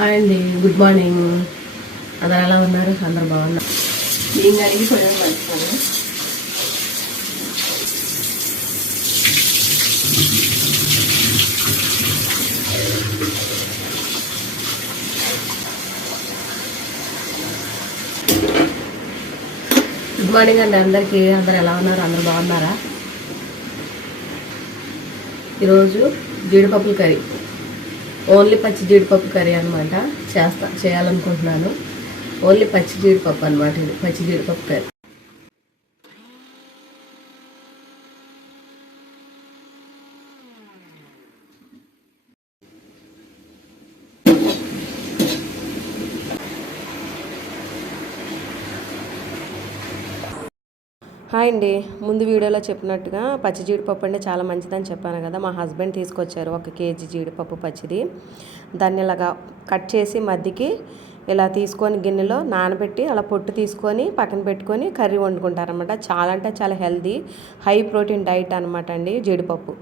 Hi అండి, good morning. అందరు ఎలా ఉన్నారు? అందరు బాగున్నారు. బియ్యం కలిగి కొంచెం కలుపుతాను. గుడ్ మార్నింగ్ అండి అందరికీ. అందరు ఎలా ఉన్నారు? అందరు బాగున్నారా? ఈరోజు జీడిపప్పుల కర్రీ, ఓన్లీ పచ్చి జీడిపప్పు కర్రీ అనమాట చేయాలనుకుంటున్నాను. ఓన్లీ పచ్చి జీడిపప్పు అనమాట. ఇది పచ్చి జీడిపప్పు కర్రీ. హాయ్ అండి, ముందు వీడియోలో చెప్పినట్టుగా పచ్చి జీడిపప్పు అంటే చాలా మంచిదని చెప్పాను కదా. మా హస్బెండ్ తీసుకొచ్చారు 1 కేజీ జీడిపప్పు పచ్చిది. దాన్ని ఇలాగా కట్ చేసి మధ్యకి ఇలా తీసుకొని గిన్నెలో నానబెట్టి అలా పొట్టు తీసుకొని పక్కన పెట్టుకొని కర్రీ వండుకుంటారనమాట. చాలా అంటే చాలా హెల్దీ, హై ప్రోటీన్ డైట్ అనమాట అండి జీడిపప్పు.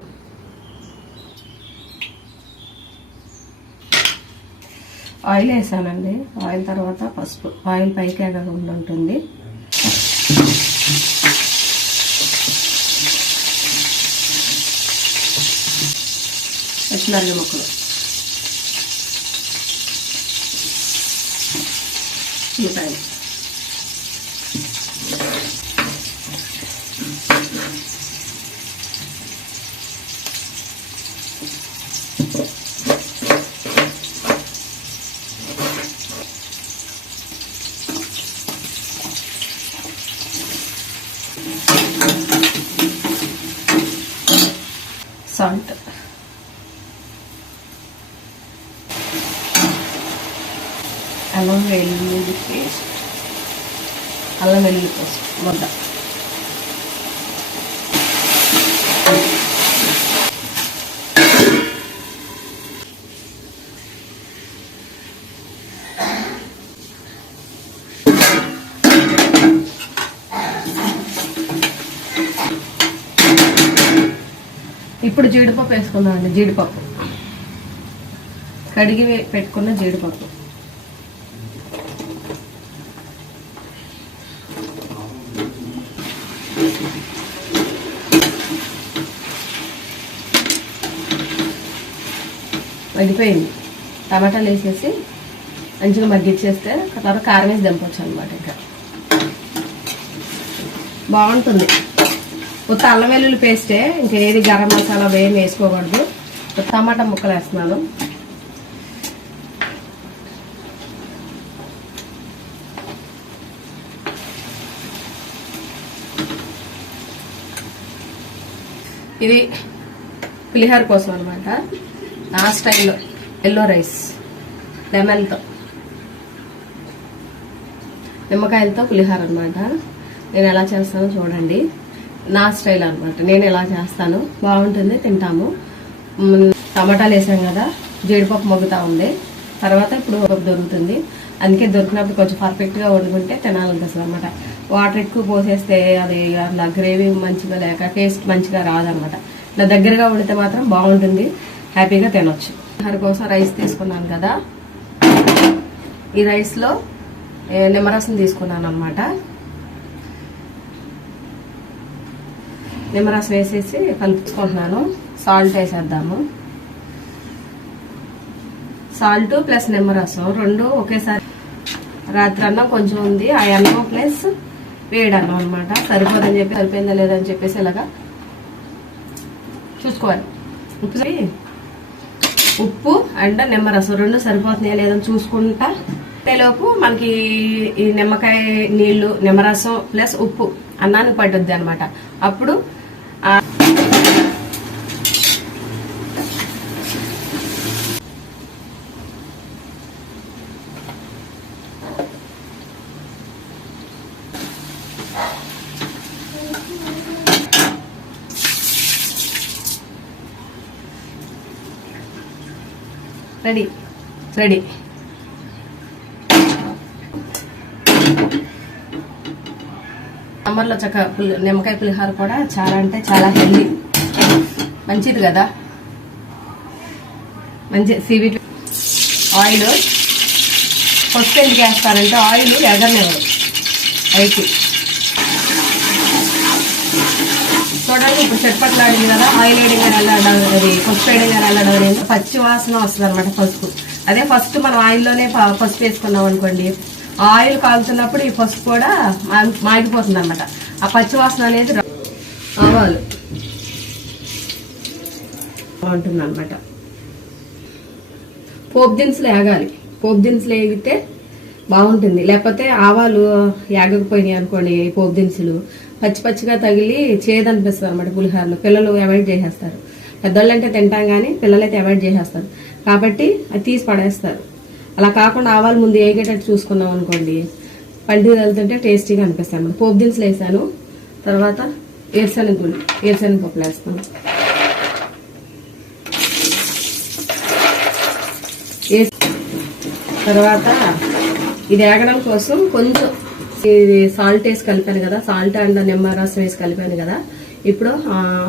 ఆయిల్ వేసానండి. ఆయిల్ తర్వాత పసుపు. ఆయిల్ పైకి ఎగకుండా ఉంటుంది. పచ్చిమిరపకాయ ముక్కలు, ఉల్లిపాయలు, సాల్ట్, అల్లం వెల్లుల్లి పేస్ట్, అల్లం వెల్లుల్లి పేస్ట్ ముద్ద, ఇప్పుడు జీడిపప్పు వేసుకుందామండి. జీడిపప్పు కడిగి పెట్టుకున్న జీడిపప్పు, మగ్గిపోయింది. టమాటాలు వేసేసి మంచిగా మగ్గిచ్చేస్తే తర్వాత కారం వేసి దింపొచ్చు అనమాట. ఇంకా బాగుంటుంది. ఉత్త అల్లం వెల్లుల్లి పేస్టే, ఇంకేది గరం మసాలా ఏం వేసుకోకూడదు. టమాటా ముక్కలు వేస్తున్నాను. ఇది పులిహోర కోసం అనమాట. నా స్టైల్లో ఎల్లో రైస్ లెమన్తో, నిమ్మకాయలతో పులిహోర అనమాట. నేను ఎలా చేస్తానో చూడండి. నా స్టైల్ అనమాట. నేను ఎలా చేస్తాను, బాగుంటుంది, తింటాము. టమాటాలు వేసాం కదా, జీడిపప్పు మగ్గుతూ ఉంది. తర్వాత ఇప్పుడు దొరుకుతుంది. అందుకే దొరికినప్పుడు కొంచెం పర్ఫెక్ట్గా వండుకుంటే తినాలనిపిస్తుంది అనమాట. వాటర్ ఎక్కువ పోసేస్తే అది అలా గ్రేవీ మంచిగా లేక టేస్ట్ మంచిగా రాదనమాట. ఇలా దగ్గరగా వండితే మాత్రం బాగుంటుంది, హ్యాపీగా తినొచ్చు. పులిహోర కోసం రైస్ తీసుకున్నాను కదా, ఈ రైస్లో నిమ్మరసం తీసుకున్నాను అనమాట. నిమ్మరసం వేసేసి కలుపుకుంటున్నాను. సాల్ట్ వేసేద్దాము. సాల్ట్ ప్లస్ నిమ్మరసం రెండు ఒకేసారి. రాత్రి అన్నం కొంచెం ఉంది, ఆ అన్నం ప్లస్ వేడి అన్నం అనమాట. సరిపోదని చెప్పి సరిపోయిందా లేదని చెప్పేసి ఇలాగా చూసుకోవాలి. ఉప్పు అండ్ నిమ్మరసం రెండు సరిపోతున్నాయా లేదని చూసుకుంటా లోపు మనకి ఈ నిమ్మకాయ నీళ్లు, నిమ్మరసం ప్లస్ ఉప్పు అన్నానికి పట్టుద్ది అనమాట. అప్పుడు రెడీ రెడీ. సమ్మర్లో నిమ్మకాయ పులిహోర కూడా చాలా అంటే చాలా హెల్దీ, మంచిది కదా. మంచి సివి ఆయిల్ పసుపు ఎందుకు వేస్తారంటే ఆయిల్ ఎగరనివ్వదు అయితే. చూడండి ఇప్పుడు చెట్పట్లాడింది కదా, ఆయిల్ వేయడం కానీ వెళ్ళడం, అది పసుపు వేయడం కానీ వెళ్ళడం అనేది పచ్చి వాసన వస్తుంది అనమాట పసుపు. అదే ఫస్ట్ మనం ఆయిల్లోనే పసుపు వేసుకున్నాం అనుకోండి, ఆయిల్ కాలుతున్నప్పుడు ఈ పసుపు కూడా మాగిపోతుంది అనమాట. ఆ పచ్చి వాసన అనేది ఆవాలు బాగుంటుంది అనమాట. పోపు దినుసులు వేగాలి, పోపు దినుసులు వేగితే బాగుంటుంది. లేకపోతే ఆవాలు యాగకపోయినాయి అనుకోండి, పోపు దినుసులు పచ్చి పచ్చిగా తగిలి చేదనిపిస్తుంది అనమాట పులిహోరలో. పిల్లలు అవాయిడ్ చేసేస్తారు, పెద్దోళ్ళు అంటే తింటాం కానీ పిల్లలైతే అవాయిడ్ చేసేస్తారు కాబట్టి అది తీసి పడేస్తారు. అలా కాకుండా ఆవాలు ముందు వేగేటట్టు చూసుకున్నాం అనుకోండి, పంటి వెళ్తుంటే టేస్టీగా అనిపిస్తాయి అన్నమాట. పోపు దినుసులు వేసాను, తర్వాత ఏరుశనగ పప్పులు వేస్తాను. తర్వాత ఇది వేగడం కోసం కొంచెం ఇది సాల్ట్ వేసి కలిపాను కదా, సాల్ట్ అండ్ నిమ్మరసం వేసి కలిపాను కదా. ఇప్పుడు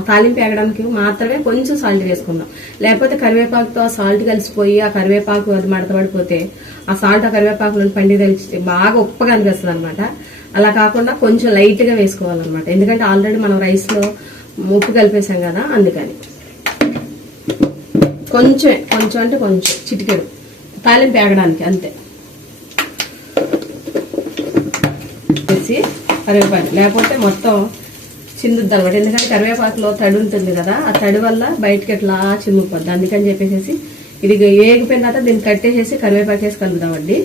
తాలింపు వేగడానికి మాత్రమే కొంచెం సాల్ట్ వేసుకుందాం. లేకపోతే కరివేపాకుతో ఆ సాల్ట్ కలిసిపోయి ఆ కరివేపాకు అది మడతపడిపోతే ఆ సాల్ట్ ఆ కరివేపాకులో పండి తెలిసి బాగా ఉప్పగా అనిపిస్తుంది అనమాట. అలా కాకుండా కొంచెం లైట్ గా వేసుకోవాలన్నమాట, ఎందుకంటే ఆల్రెడీ మనం రైస్ లో ఉప్పు కలిపేసాం కదా, అందుకని కొంచెం అంటే కొంచెం చిటికెడు తాలింపు వేగడానికి అంతే వేసి కరివేపాకు. లేకపోతే మొత్తం చిందుద్ది అనమాట, ఎందుకంటే కరివేపాకులో తడి ఉంటుంది కదా, ఆ తడి వల్ల బయటకి ఎట్లా చిందుకుపోద్ది. అందుకని చెప్పేసి ఇది వేగిపోయిన తర్వాత దీన్ని కట్టేసేసి కరివేపాకు వేసి కలుపుదామండి.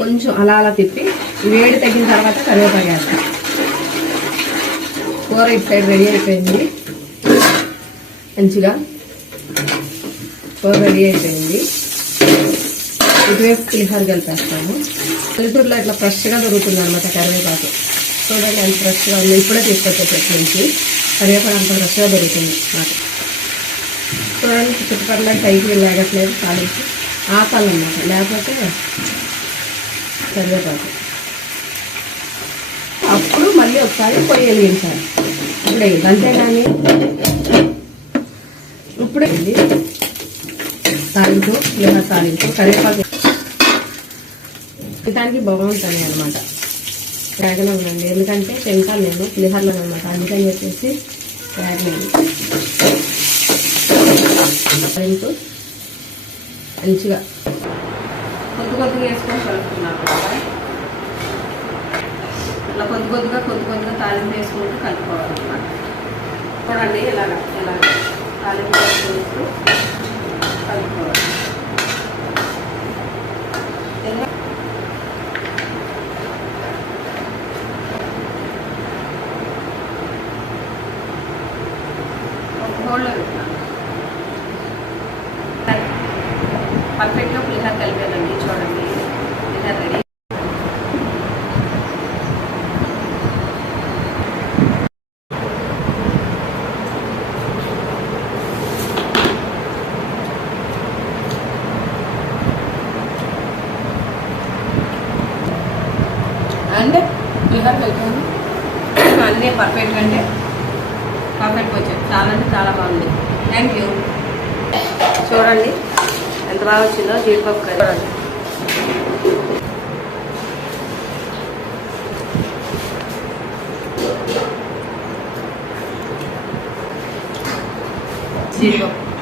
కొంచెం అలా తిప్పి వేడి తగ్గిన తర్వాత కరివేపాకు వేస్తాం. కూర ఇటు సైడ్ రెడీ అయిపోయింది, మంచిగా కూర రెడీ అయిపోయింది. ఇటువైపు పులిహోర కలిపేస్తాము. పల్లెటూరులో ఇట్లా ఫ్రెష్గా దొరుకుతుంది అనమాట కరివేపాకు. చూడండి ఎంత ఫ్రెష్గా ఉంది, ఇప్పుడే తీసుకొచ్చే చెట్టు నుంచి కరివేపాకు అంత ఫ్రెష్గా దొరుకుతుంది నాకు. చూడండి చుట్టుపక్కల పైకి లేగట్లేదు, కాలించి ఆపాలన్నమాట, లేకపోతే కరివేపాకు. అప్పుడు మళ్ళీ ఒకసారి పొయ్యి వెలిగించాలి. ఇప్పుడు వేయాలి, అంతేగాని ఇప్పుడే తాలింపు లేదా తాలింపు కరివేపాకు తినడానికి బాగుంటుంది అనమాట. వేగనండి, ఎందుకంటే తింటాను నేను పులిహోరలో అనమాట, అందుకని చెప్పేసి వేగనండి. తాలింపు మంచిగా కొద్దిగా వేసుకొని కలుపుతున్నాను. ఇట్లా కొద్దిగా తాలింపు వేసుకుంటూ కలుపుకోవాలన్నమాట. చూడండి ఇలాగ తాలింపు వేసుకుంటూ కలుపుకోవాలి. హోల్డ్లో పెట్టినాను. పర్ఫెక్ట్గా పులిహోర కలిపేదండి. చూడండి పులిహోర రెడీ. అంటే పులిహోర కలిపాను, అన్నీ పర్ఫెక్ట్గా అంటే పర్ఫెక్ట్గా వచ్చాయి. చాలా అంటే చాలా బాగుంది. Thank you. చూడండి ఎంత బాగా వచ్చిందో జీడిపప్పు కర్రీ. చూడండి జీడిపప్పు